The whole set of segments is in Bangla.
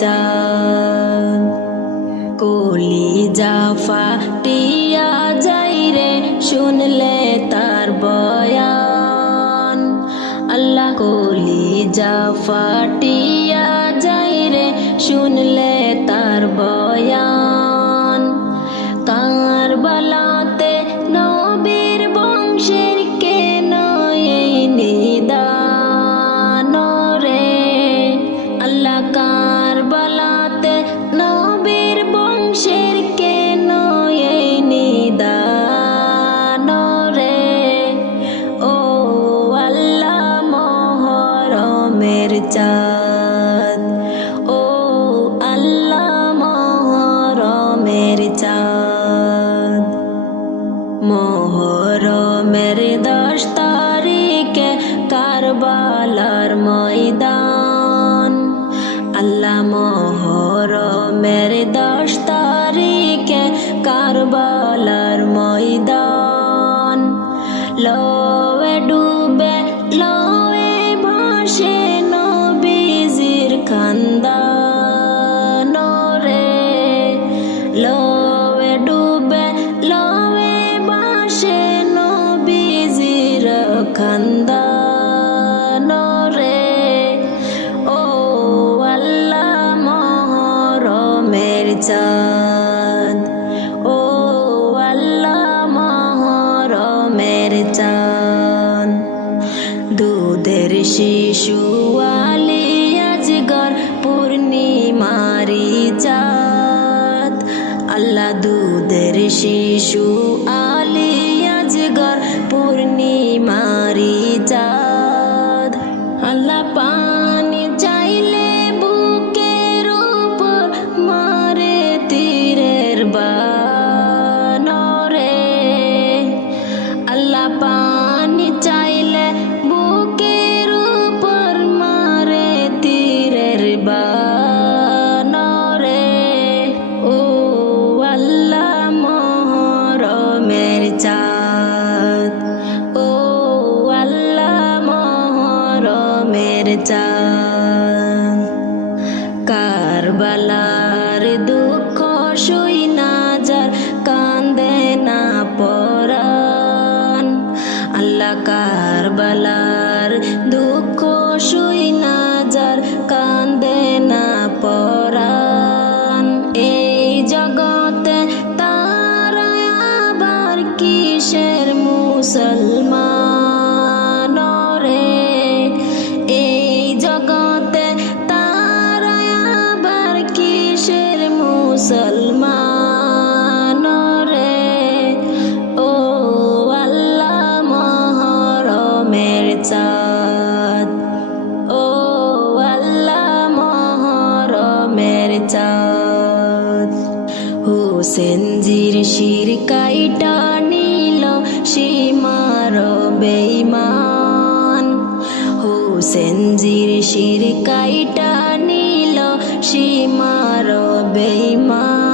চাঁদ কলি জাফা টিয়া যাই রে, শুনলে তার বয়ান। আল্লাহ কলি জাফা টিয়া যাই রে, শুনলে তার বয়ান। কার চাঁদ। ও আল্লাহ মহরমের চাঁদ। মোহরমের দশ তারিখে কারবালার ময়দান। আল্লাহ মোহরমের দশ তারিখে কারবালার ময়দান। লয়ে ডুবে লয়ে ভাসে নবীজির রে ও আল্লাহ মহরমের চাঁদ। ও আল্লাহ মহরমের চাঁদ। দুধের শিশু আলি আজগর পূর্ণিমারি চাঁদ। আল্লাহ দুধের শিশু আজগর পূর্ণিমারি চাঁদ। আল্লাহ পানি চাইলে বুকের উপর মারে তীরের বানরে মহরমের চাঁদ হুসেনজির শির কাইটা নীল সীমার বেইমান। হুসেনজির শির কাইটা নীল সীমার বেইমান।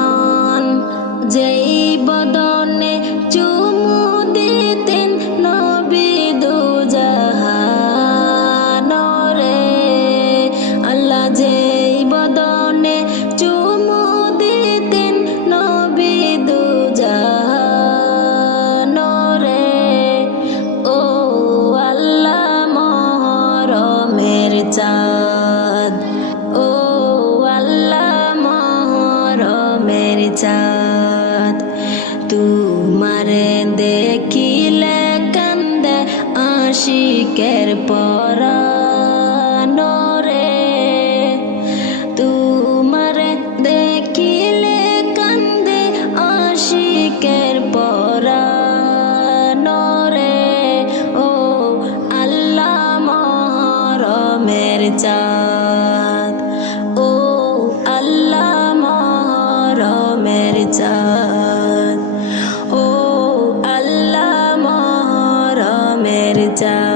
আশিকের পরানরে তোমার দেখিলে কান্দে আশিকের পরানরে ও আল্লাহ মহরমের চাঁদ, ও আল্লাহ মহরমের চাঁদ, ও আল্লাহ মহরমের চাঁদ।